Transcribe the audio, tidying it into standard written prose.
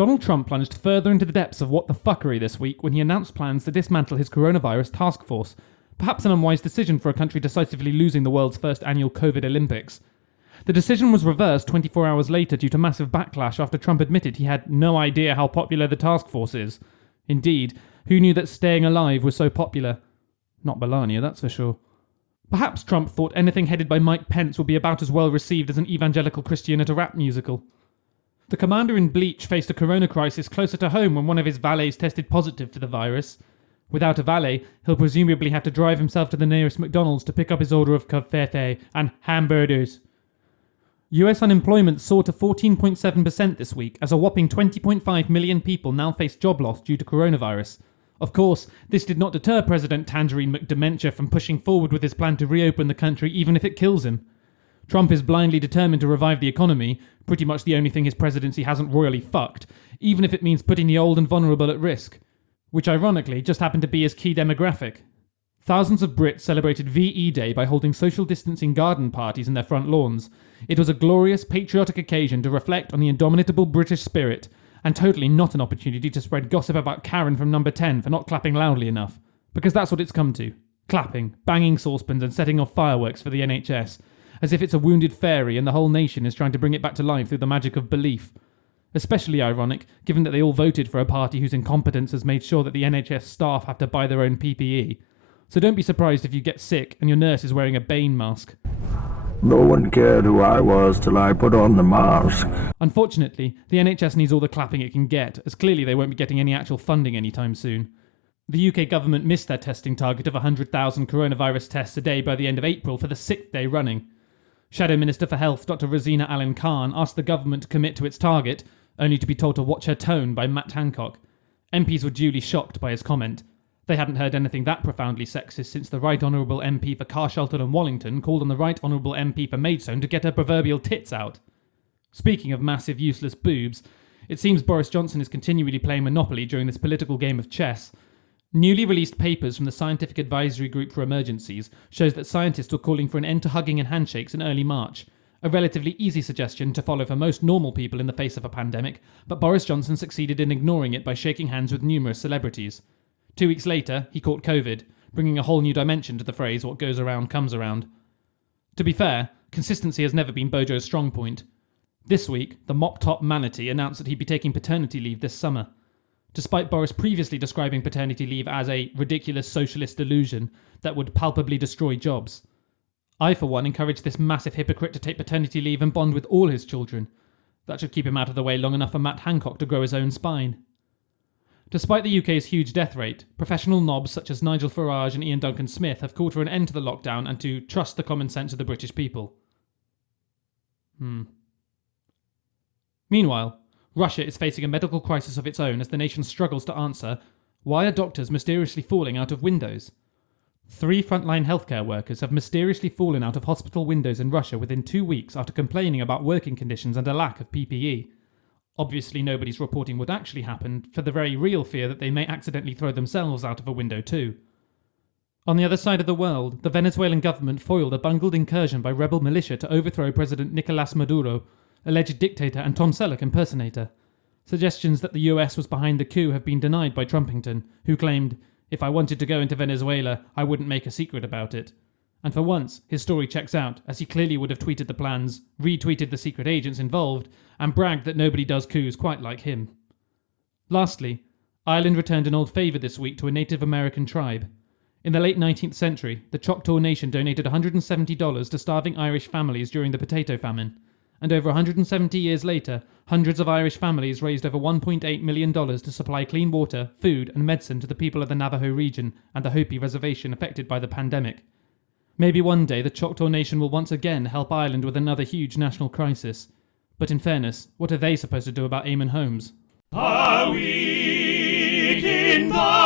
Donald Trump plunged further into the depths of what the fuckery this week when he announced plans to dismantle his coronavirus task force, perhaps an unwise decision for a country decisively losing the world's first annual COVID Olympics. The decision was reversed 24 hours later due to massive backlash after Trump admitted he had no idea how popular the task force is. Indeed, who knew that staying alive was so popular? Not Melania, that's for sure. Perhaps Trump thought anything headed by Mike Pence would be about as well received as an evangelical Christian at a rap musical. The commander in Bleach faced a corona crisis closer to home when one of his valets tested positive for the virus. Without a valet, he'll presumably have to drive himself to the nearest McDonald's to pick up his order of café and hamburgers. US unemployment soared to 14.7% this week as a whopping 20.5 million people now face job loss due to coronavirus. Of course, this did not deter President Tangerine McDementia from pushing forward with his plan to reopen the country even if it kills him. Trump is blindly determined to revive the economy, pretty much the only thing his presidency hasn't royally fucked, even if it means putting the old and vulnerable at risk. Which ironically just happened to be his key demographic. Thousands of Brits celebrated VE Day by holding social distancing garden parties in their front lawns. It was a glorious, patriotic occasion to reflect on the indomitable British spirit, and totally not an opportunity to spread gossip about Karen from number 10 for not clapping loudly enough. Because that's what it's come to. Clapping, banging saucepans and setting off fireworks for the NHS, as if it's a wounded fairy and the whole nation is trying to bring it back to life through the magic of belief. Especially ironic, given that they all voted for a party whose incompetence has made sure that the NHS staff have to buy their own PPE. So don't be surprised if you get sick and your nurse is wearing a Bane mask. No one cared who I was till I put on the mask. Unfortunately, the NHS needs all the clapping it can get, as clearly they won't be getting any actual funding anytime soon. The UK government missed their testing target of 100,000 coronavirus tests a day by the end of April for the 6th day running. Shadow Minister for Health Dr. Rosina Allen-Khan asked the government to commit to its target, only to be told to watch her tone by Matt Hancock. MPs were duly shocked by his comment. They hadn't heard anything that profoundly sexist since the Right Honourable MP for Carshalton and Wallington called on the Right Honourable MP for Maidstone to get her proverbial tits out. Speaking of massive useless boobs, it seems Boris Johnson is continually playing Monopoly during this political game of chess. Newly released papers from the Scientific Advisory Group for Emergencies shows that scientists were calling for an end to hugging and handshakes in early March, a relatively easy suggestion to follow for most normal people in the face of a pandemic, but Boris Johnson succeeded in ignoring it by shaking hands with numerous celebrities. 2 weeks later, he caught COVID, bringing a whole new dimension to the phrase "what goes around comes around." To be fair, consistency has never been Bojo's strong point. This week, the mop-top manatee announced that he'd be taking paternity leave this summer. Despite Boris previously describing paternity leave as a ridiculous socialist delusion that would palpably destroy jobs. I, for one, encourage this massive hypocrite to take paternity leave and bond with all his children. That should keep him out of the way long enough for Matt Hancock to grow his own spine. Despite the UK's huge death rate, professional knobs such as Nigel Farage and Ian Duncan Smith have called for an end to the lockdown and to trust the common sense of the British people. Meanwhile, Russia is facing a medical crisis of its own as the nation struggles to answer, why are doctors mysteriously falling out of windows? 3 frontline healthcare workers have mysteriously fallen out of hospital windows in Russia within 2 weeks after complaining about working conditions and a lack of PPE. Obviously nobody's reporting what actually happened, for the very real fear that they may accidentally throw themselves out of a window too. On the other side of the world, the Venezuelan government foiled a bungled incursion by rebel militia to overthrow President Nicolás Maduro, alleged dictator and Tom Selleck impersonator. Suggestions that the US was behind the coup have been denied by Trumpington, who claimed, "If I wanted to go into Venezuela, I wouldn't make a secret about it." And for once, his story checks out, as he clearly would have tweeted the plans, retweeted the secret agents involved, and bragged that nobody does coups quite like him. Lastly, Ireland returned an old favour this week to a Native American tribe. In the late 19th century, the Choctaw Nation donated $170 to starving Irish families during the potato famine. And over 170 years later, hundreds of Irish families raised over $1.8 million to supply clean water, food, and medicine to the people of the Navajo region and the Hopi Reservation affected by the pandemic. Maybe one day the Choctaw Nation will once again help Ireland with another huge national crisis. But in fairness, what are they supposed to do about Eamon Holmes? A week in the